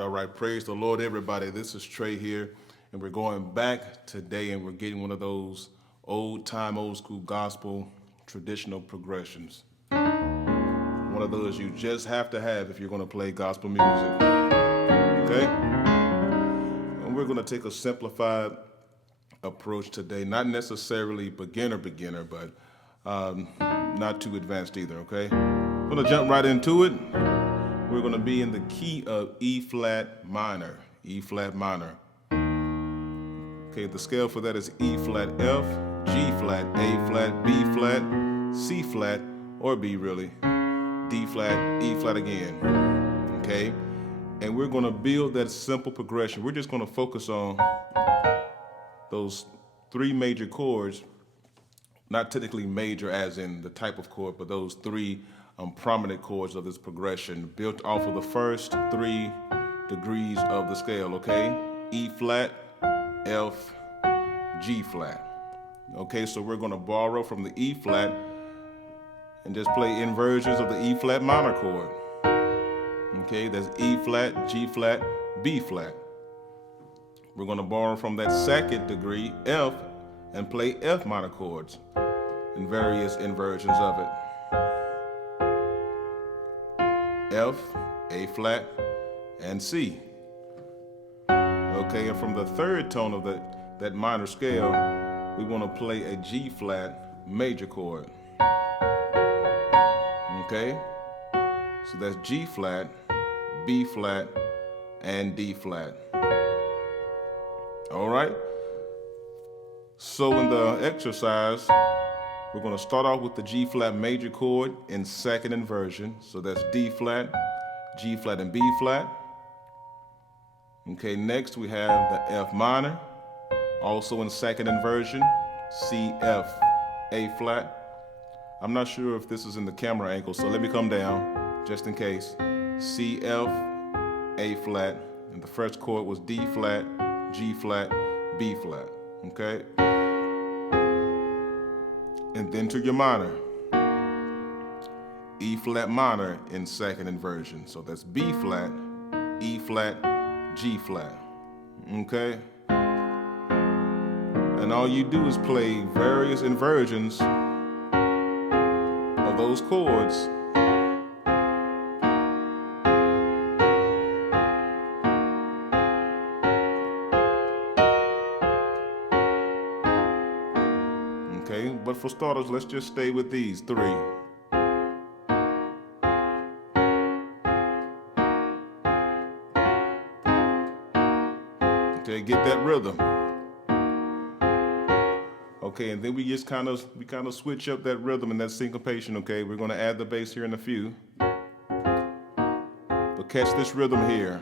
All right. Praise the Lord, everybody. This is Trey here, and we're going back today, and we're getting one of those old-time, old-school gospel traditional progressions. One of those you just have to have if you're going to play gospel music. Okay? And we're going to take a simplified approach today, not necessarily beginner, but not too advanced either, okay? I'm going to jump right into it. We're going to be in the key of E flat minor, E flat minor. Okay, the scale for that is E flat F, G flat, A flat, B flat, C flat, or B really, D flat, E flat again, okay? And we're going to build that simple progression. We're just going to focus on those three major chords, not technically major as in the type of chord, but those three prominent chords of this progression built off of the first 3 degrees of the scale, okay? E flat, F, G flat. Okay, so we're gonna borrow from the E flat and just play inversions of the E flat minor chord. Okay, that's E flat, G flat, B flat. We're gonna borrow from that second degree, F, and play F minor chords in various inversions of it. F, A flat, and C. Okay, and from the third tone of that minor scale, we want to play a G flat major chord. Okay, so that's G flat, B flat, and D flat. All right, so in the exercise, we're going to start off with the G flat major chord in second inversion. So that's D flat, G flat, and B flat. Okay, next we have the F minor, also in second inversion, C, F, A flat. I'm not sure if this is in the camera angle, so let me come down just in case. C, F, A flat, and the first chord was D flat, G flat, B flat. Okay? And then to your minor, E flat minor in second inversion. So that's B flat, E flat, G flat. Okay? And all you do is play various inversions of those chords. Okay, but for starters, let's just stay with these 3. Okay, get that rhythm. Okay, and then we just kind of switch up that rhythm and that syncopation. Okay, we're going to add the bass here in a few. But catch this rhythm here.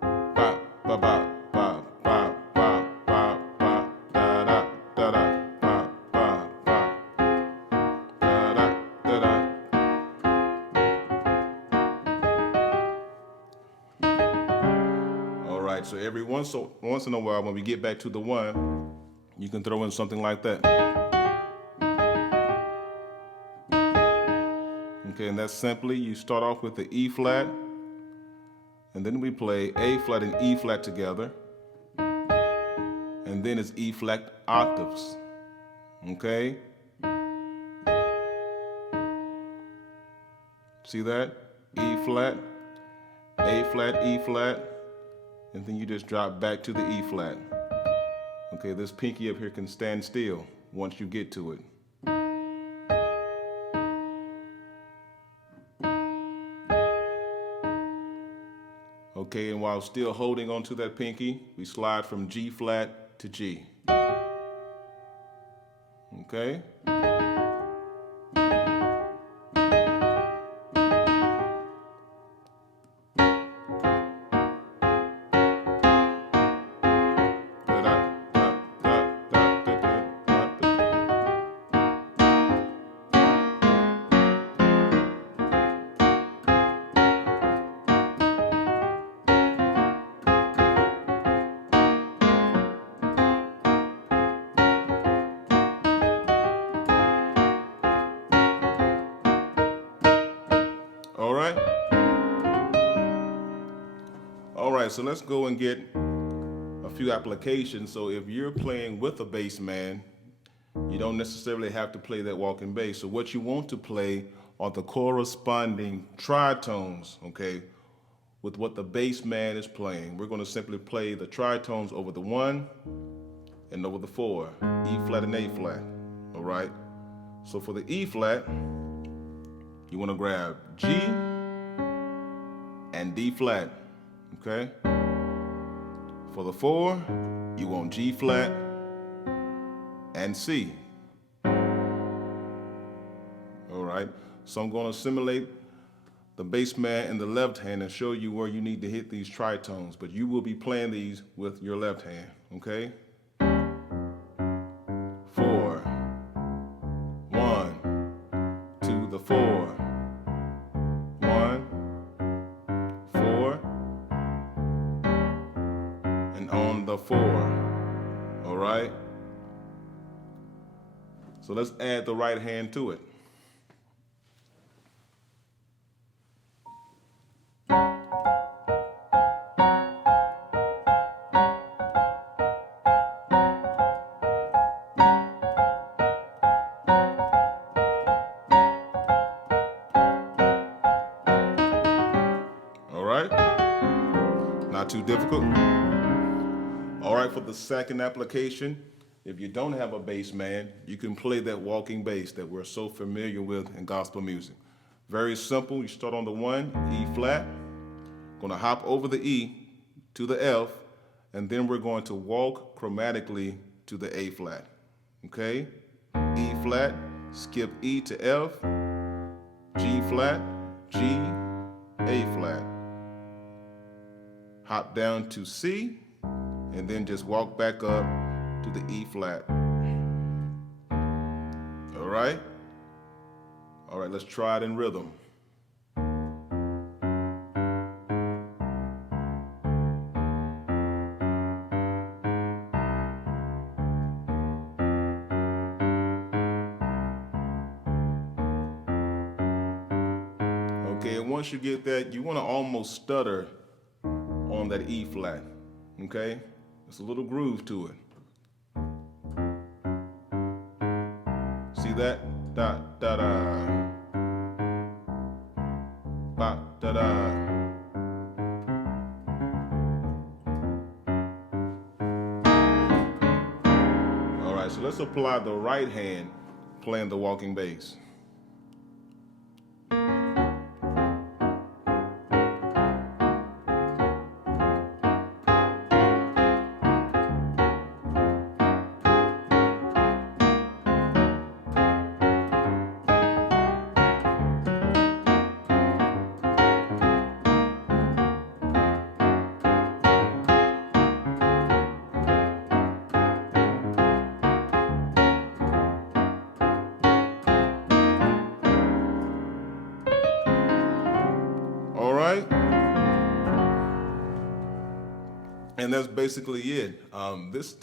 Ba ba ba ba ba ba ba ba da da da da. So every once in a while, when we get back to the 1, you can throw in something like that. Okay, and that's simply, you start off with the E flat, and then we play A flat and E flat together, and then it's E flat octaves. Okay? See that? E flat, A flat, E flat, and then you just drop back to the E flat. Okay, this pinky up here can stand still once you get to it. Okay, and while still holding onto that pinky, we slide from G flat to G. Okay? right, so let's go and get a few applications. So if you're playing with a bass man, you don't necessarily have to play that walking bass. So what you want to play are the corresponding tritones, okay, with what the bass man is playing. We're going to simply play the tritones over the 1 and over the 4, E flat and A flat, all right? So for the E flat, you want to grab G and D flat, okay? For the 4, you want G flat and C. All right, so I'm going to simulate the bass man in the left hand and show you where you need to hit these tritones, but you will be playing these with your left hand, okay? 4, 1, 2, the 4, 1, 4, and on the 4, all right? So let's add the right hand to it. All right? Not too difficult. All right, for the second application, if you don't have a bass man, you can play that walking bass that we're so familiar with in gospel music. Very simple. You start on the 1, E flat. Going to hop over the E to the F, and then we're going to walk chromatically to the A flat. Okay? E flat, skip E to F, G flat, G, A flat. Hop down to C, and then just walk back up to the E flat. All right? All right, let's try it in rhythm. Okay, and once you get that, you want to almost stutter on that E flat, okay? There's a little groove to it. See that? Da, da, da. Ba, da, da. All right, so let's apply the right hand playing the walking bass. All right? And that's basically it. This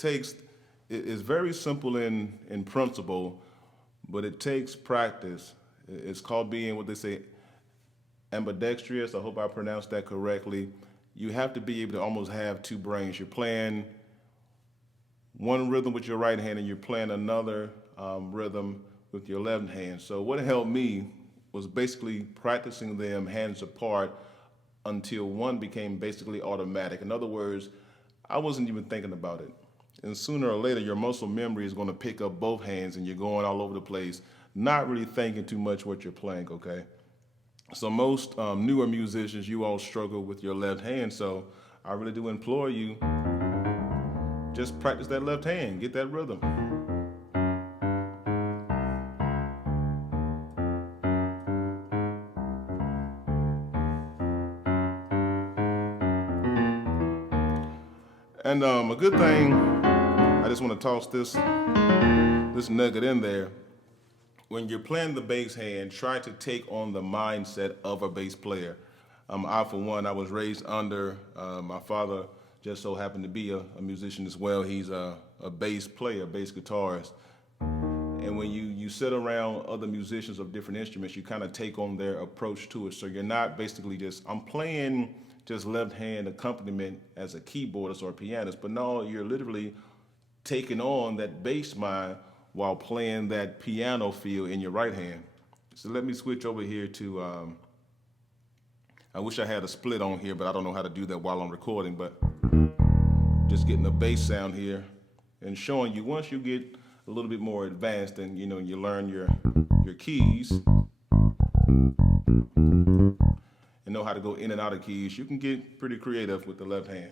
is very simple in principle, but it takes practice. It's called being what they say ambidextrous. I hope I pronounced that correctly. You have to be able to almost have two brains. You're playing one rhythm with your right hand and you're playing another rhythm with your left hand. So what helped me was basically practicing them hands apart until one became basically automatic. In other words, I wasn't even thinking about it. And sooner or later, your muscle memory is going to pick up both hands and you're going all over the place, not really thinking too much what you're playing, okay? So most newer musicians, you all struggle with your left hand, so I really do implore you, just practice that left hand, get that rhythm. And a good thing, I just want to toss this nugget in there. When you're playing the bass hand, try to take on the mindset of a bass player. I, for one, I was raised under, my father just so happened to be a musician as well. He's a bass player, bass guitarist. And when you sit around other musicians of different instruments, you kind of take on their approach to it. So you're not basically just, I'm playing just left hand accompaniment as a keyboardist or a pianist, but no, you're literally taking on that bass line while playing that piano feel in your right hand. So let me switch over here to, I wish I had a split on here, but I don't know how to do that while I'm recording, but just getting the bass sound here and showing you once you get a little bit more advanced and you learn your keys and know how to go in and out of keys, you can get pretty creative with the left hand.